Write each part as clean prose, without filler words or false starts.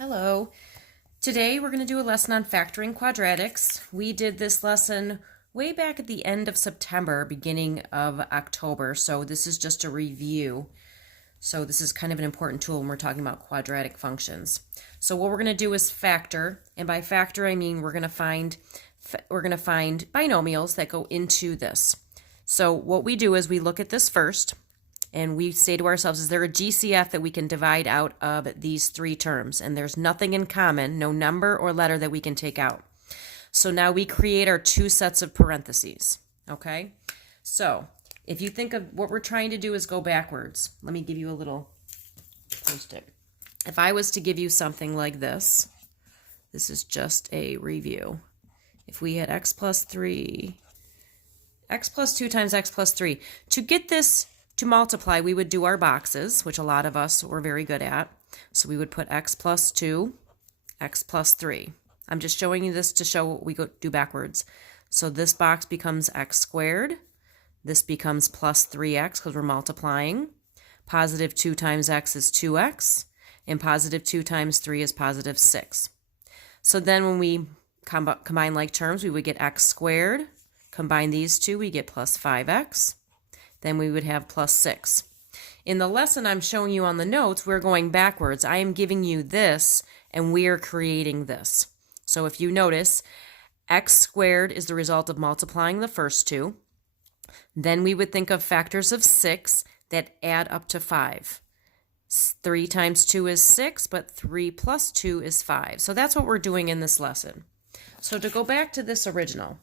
Hello. Today we're going to do a lesson on factoring quadratics. We did this lesson way back at the end of September, beginning of October, so this is just a review. So this is kind of an important tool when we're talking about quadratic functions. So what we're going to do is factor, and by factor I mean we're going to find binomials that go into this. So what we do is we look at this first, and we say to ourselves, is there a GCF that we can divide out of these three terms? And there's nothing in common, no number or letter that we can take out. So now we create our two sets of parentheses, okay? So if you think of what we're trying to do is go backwards. Let me give you a little post-it. If I was to give you something like this, this is just a review. If we had x plus 3, x plus 2 times x plus 3. To get this to multiply, we would do our boxes, which a lot of us were very good at. So we would put x plus 2, x plus 3. I'm just showing you this to show what we do backwards. So this box becomes x squared. This becomes plus 3x because we're multiplying. Positive 2 times x is 2x. And positive 2 times 3 is positive 6. So then when we combine like terms, we would get x squared. Combine these two, we get plus 5x. Then we would have plus 6. In the lesson I'm showing you on the notes, we're going backwards. I am giving you this, and we are creating this. So if you notice, x squared is the result of multiplying the first two. Then we would think of factors of 6 that add up to 5. 3 times 2 is 6, but 3 plus 2 is 5. So that's what we're doing in this lesson. So to go back to this original,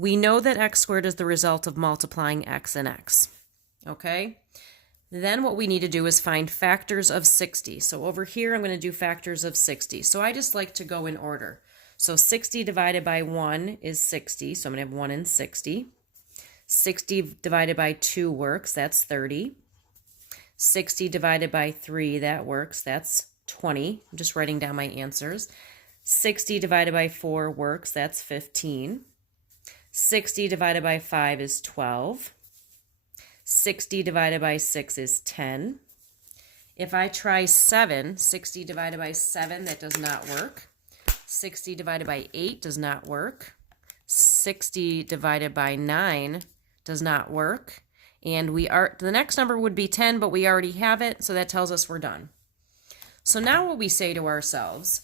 we know that x squared is the result of multiplying x and x, okay? Then what we need to do is find factors of 60. So over here, I'm going to do factors of 60. So I just like to go in order. So 60 divided by 1 is 60, so I'm going to have 1 and 60. 60 divided by 2 works, that's 30. 60 divided by 3, that works, that's 20. I'm just writing down my answers. 60 divided by 4 works, that's 15. 60 divided by 5 is 12. 60 divided by 6 is 10. If I try 7, 60 divided by 7, that does not work. 60 divided by 8 does not work. 60 divided by 9 does not work. And the next number would be 10, but we already have it, so that tells us we're done. So now what we say to ourselves,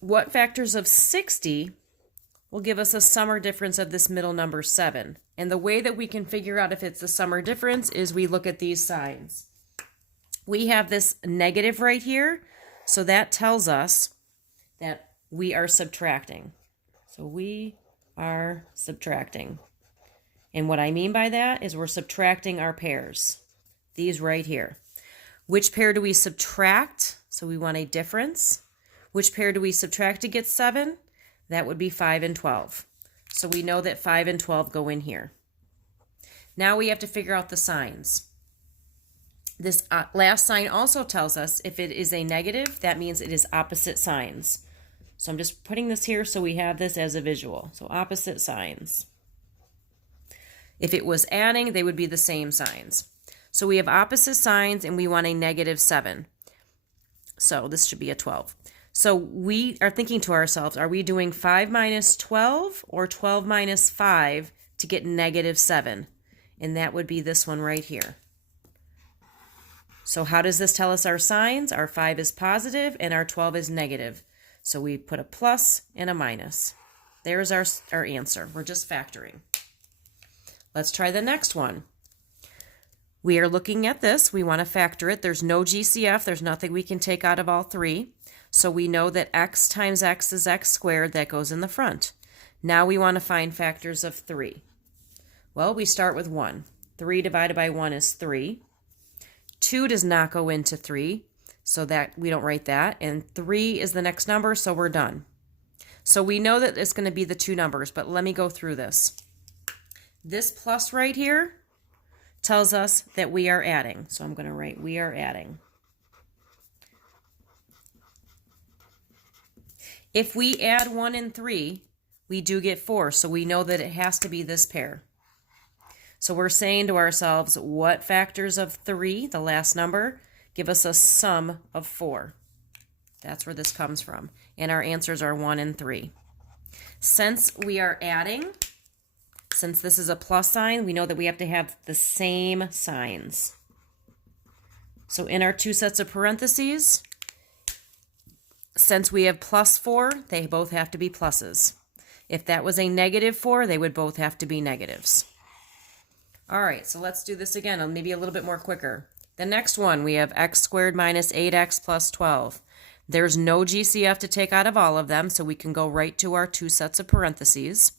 what factors of 60 will give us a sum or difference of this middle number 7. And the way that we can figure out if it's the sum or difference is we look at these signs. We have this negative right here, so that tells us that we are subtracting. So we are subtracting. And what I mean by that is we're subtracting our pairs, these right here. Which pair do we subtract? So we want a difference. Which pair do we subtract to get 7? That would be 5 and 12. So we know that 5 and 12 go in here. Now we have to figure out the signs. This last sign also tells us if it is a negative, that means it is opposite signs. So I'm just putting this here so we have this as a visual. So opposite signs. If it was adding, they would be the same signs. So we have opposite signs and we want a negative 7. So this should be a 12. So we are thinking to ourselves, are we doing 5 minus 12 or 12 minus 5 to get negative 7? And that would be this one right here. So how does this tell us our signs? Our 5 is positive and our 12 is negative. So we put a plus and a minus. There's our answer. We're just factoring. Let's try the next one. We are looking at this. We want to factor it. There's no GCF. There's nothing we can take out of all three. So we know that x times x is x squared. That goes in the front. Now we want to find factors of 3. Well, we start with 1. 3 divided by 1 is 3. 2 does not go into 3, so that we don't write that. And 3 is the next number, so we're done. So we know that it's going to be the two numbers, but let me go through this. This plus right here tells us that we are adding. So I'm going to write we are adding. If we add 1 and 3, we do get 4, so we know that it has to be this pair. So we're saying to ourselves, what factors of 3, the last number, give us a sum of 4? That's where this comes from. And our answers are 1 and 3. Since we are adding, since this is a plus sign, we know that we have to have the same signs. So in our two sets of parentheses, since we have plus 4, they both have to be pluses. If that was a negative 4, they would both have to be negatives. All right, so let's do this again, maybe a little bit more quicker. The next one, we have x squared minus 8x plus 12. There's no GCF to take out of all of them, so we can go right to our two sets of parentheses.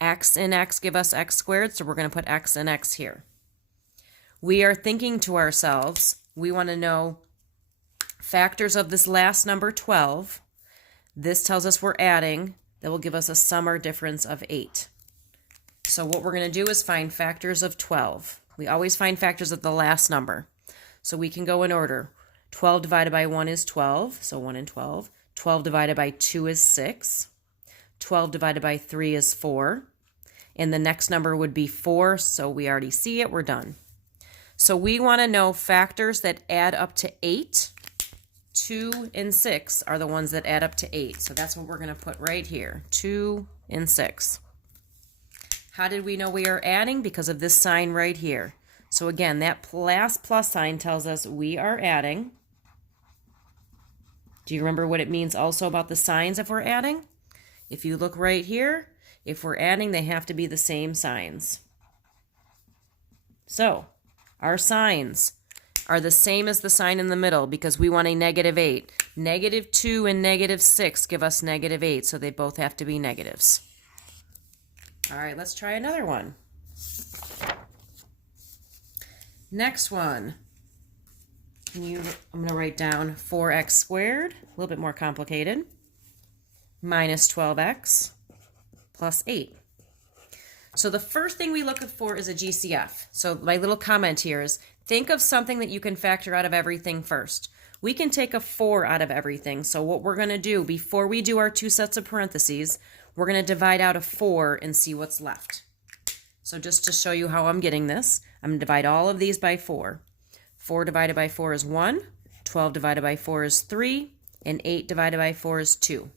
X and x give us x squared, so we're going to put x and x here. We are thinking to ourselves, we want to know factors of this last number 12. This tells us we're adding. That will give us a sum or difference of 8. So what we're going to do is find factors of 12. We always find factors of the last number. So we can go in order. 12 divided by 1 is 12, so 1 and 12. 12 divided by 2 is 6. 12 divided by 3 is 4. And the next number would be 4, so we already see it, we're done. So we want to know factors that add up to 8. 2 and 6 are the ones that add up to 8. So that's what we're going to put right here, 2 and 6. How did we know we are adding? Because of this sign right here. So again, that last plus sign tells us we are adding. Do you remember what it means also about the signs if we're adding? If you look right here, if we're adding, they have to be the same signs. So our signs are the same as the sign in the middle because we want a negative 8. Negative 2 and negative 6 give us negative 8, so they both have to be negatives. All right, let's try another one. Next one. I'm going to write down 4x squared, a little bit more complicated, minus 12x plus 8. So the first thing we look for is a GCF. So my little comment here is think of something that you can factor out of everything first. We can take a 4 out of everything. So what we're going to do before we do our two sets of parentheses, we're going to divide out a 4 and see what's left. So just to show you how I'm getting this, I'm going to divide all of these by 4. 4 divided by 4 is 1, 12 divided by 4 is 3, and 8 divided by 4 is 2.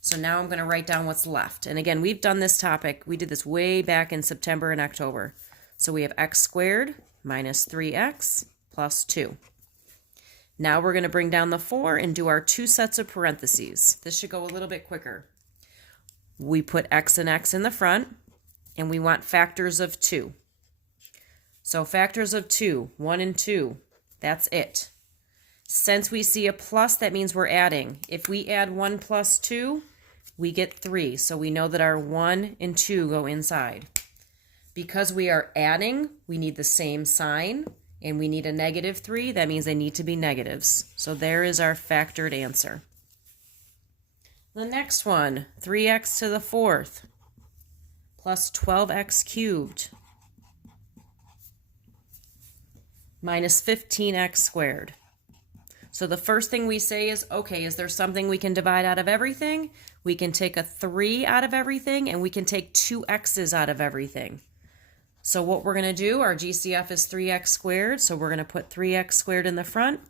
So now I'm going to write down what's left. And again, we've done this topic. We did this way back in September and October. So we have x squared minus 3x plus 2. Now we're going to bring down the 4 and do our two sets of parentheses. This should go a little bit quicker. We put x and x in the front, and we want factors of 2. So factors of 2, 1 and 2, that's it. Since we see a plus, that means we're adding. If we add 1 plus 2, we get 3. So we know that our 1 and 2 go inside. Because we are adding, we need the same sign, and we need a negative 3. That means they need to be negatives. So there is our factored answer. The next one, 3x to the 4th plus 12x cubed minus 15x squared. So the first thing we say is, okay, is there something we can divide out of everything? We can take a 3 out of everything, and we can take 2 x's out of everything. So what we're going to do, our GCF is 3x squared, so we're going to put 3x squared in the front,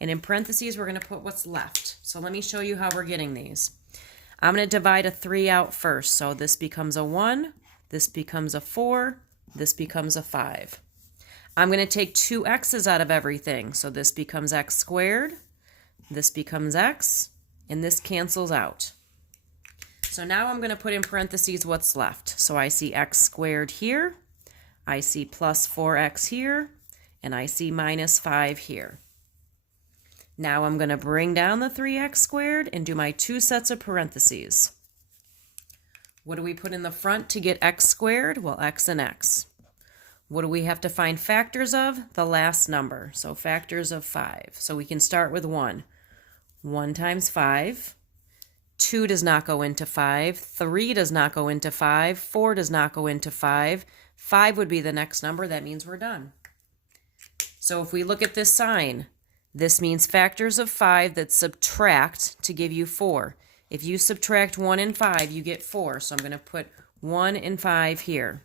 and in parentheses, we're going to put what's left. So let me show you how we're getting these. I'm going to divide a 3 out first, so this becomes a 1, this becomes a 4, this becomes a 5. I'm going to take 2 x's out of everything. So this becomes x squared, this becomes x, and this cancels out. So now I'm going to put in parentheses what's left. So I see x squared here, I see plus 4x here, and I see minus 5 here. Now I'm going to bring down the 3x squared and do my two sets of parentheses. What do we put in the front to get x squared? Well, x and x. What do we have to find factors of? The last number. So factors of 5. So we can start with 1. 1 times 5. 2 does not go into 5. 3 does not go into 5. 4 does not go into 5. 5 would be the next number. That means we're done. So if we look at this sign, this means factors of 5 that subtract to give you 4. If you subtract 1 and 5, you get 4. So I'm going to put 1 and 5 here.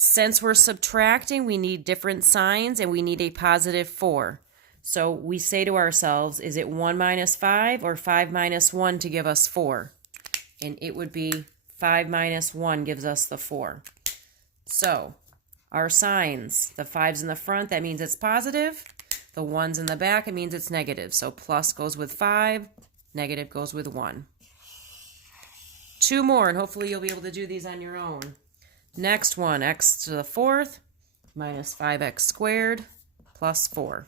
Since we're subtracting, we need different signs, and we need a positive 4. So we say to ourselves, is it 1 minus 5 or 5 minus 1 to give us 4? And it would be 5 minus 1 gives us the 4. So our signs, the 5's in the front, that means it's positive. The 1's in the back, it means it's negative. So plus goes with 5, negative goes with 1. 2 more, and hopefully you'll be able to do these on your own. Next one, x to the 4th minus 5x squared plus 4.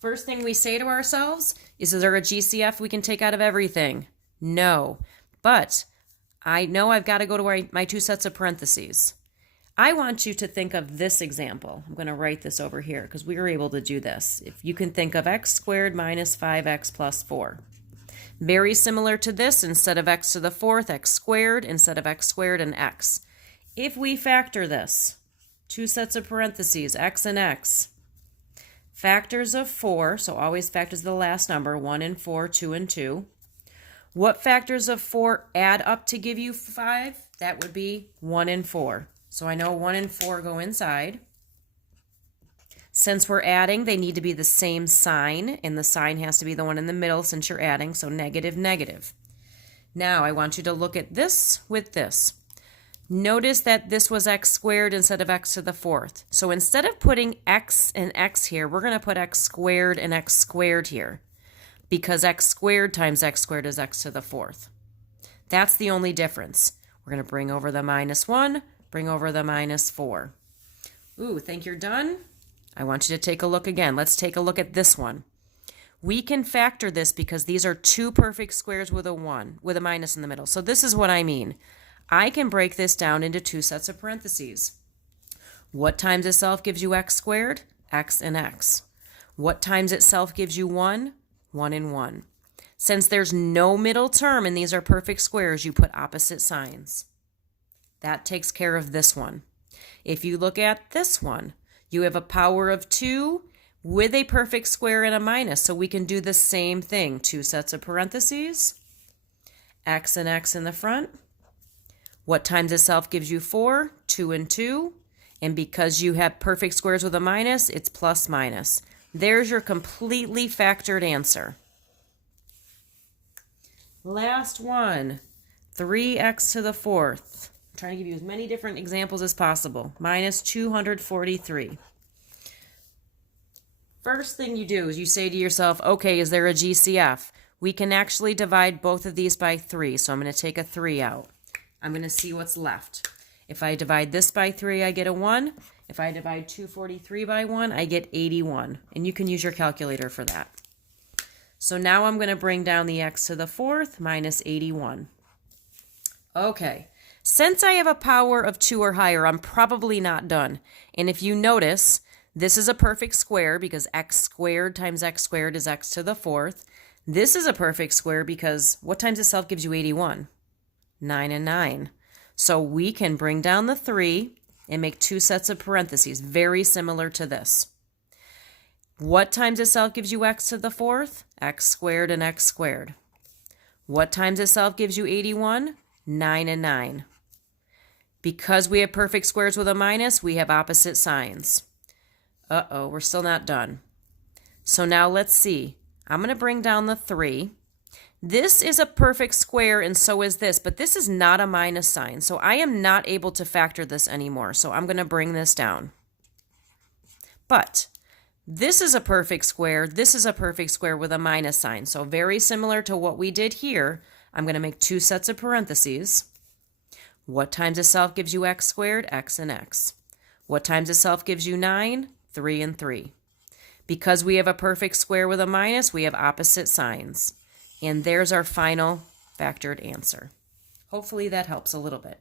First thing we say to ourselves is there a GCF we can take out of everything? No. But I know I've got to go to my 2 sets of parentheses. I want you to think of this example. I'm going to write this over here because we were able to do this. If you can think of x squared minus 5x plus 4. Very similar to this, instead of x to the 4th, x squared, instead of x squared and x. If we factor this, 2 sets of parentheses, x and x, factors of 4, so always factors the last number, 1 and 4, 2 and 2. What factors of 4 add up to give you 5? That would be 1 and 4. So I know 1 and 4 go inside. Since we're adding, they need to be the same sign, and the sign has to be the one in the middle since you're adding, so negative, negative. Now I want you to look at this with this. Notice that this was x squared instead of x to the 4th. So instead of putting x and x here, we're going to put x squared and x squared here, because x squared times x squared is x to the 4th. That's the only difference. We're going to bring over the minus 1, bring over the minus 4. Ooh, think you're done? I want you to take a look again. Let's take a look at this one. We can factor this because these are 2 perfect squares with a 1, with a minus in the middle. So this is what I mean. I can break this down into 2 sets of parentheses. What times itself gives you x squared? X and x. What times itself gives you 1? 1 and 1. Since there's no middle term and these are perfect squares, you put opposite signs. That takes care of this one. If you look at this one, you have a power of 2 with a perfect square and a minus, so we can do the same thing. 2 sets of parentheses, x and x in the front. What times itself gives you 4? 2 and 2. And because you have perfect squares with a minus, it's plus minus. There's your completely factored answer. Last one, 3x to the 4th. I'm trying to give you as many different examples as possible. Minus 243. First thing you do is you say to yourself, okay, is there a GCF? We can actually divide both of these by 3, so I'm going to take a 3 out. I'm going to see what's left. If I divide this by 3, I get a 1. If I divide 243 by 1, I get 81. And you can use your calculator for that. So now I'm going to bring down the x to the 4th minus 81. Okay. Since I have a power of 2 or higher, I'm probably not done. And if you notice, this is a perfect square because x squared times x squared is x to the 4th. This is a perfect square because what times itself gives you 81? 9 and 9. So we can bring down the 3 and make 2 sets of parentheses, very similar to this. What times itself gives you x to the 4th? X squared and x squared. What times itself gives you 81? 9 and 9. Because we have perfect squares with a minus, we have opposite signs. Uh-oh, we're still not done. So now let's see. I'm going to bring down the 3. This is a perfect square and so is this, but this is not a minus sign. So I am not able to factor this anymore. So I'm going to bring this down. But this is a perfect square. This is a perfect square with a minus sign. So very similar to what we did here. I'm going to make 2 sets of parentheses. What times itself gives you x squared? X and x. What times itself gives you 9? 3 and 3. Because we have a perfect square with a minus, we have opposite signs. And there's our final factored answer. Hopefully that helps a little bit.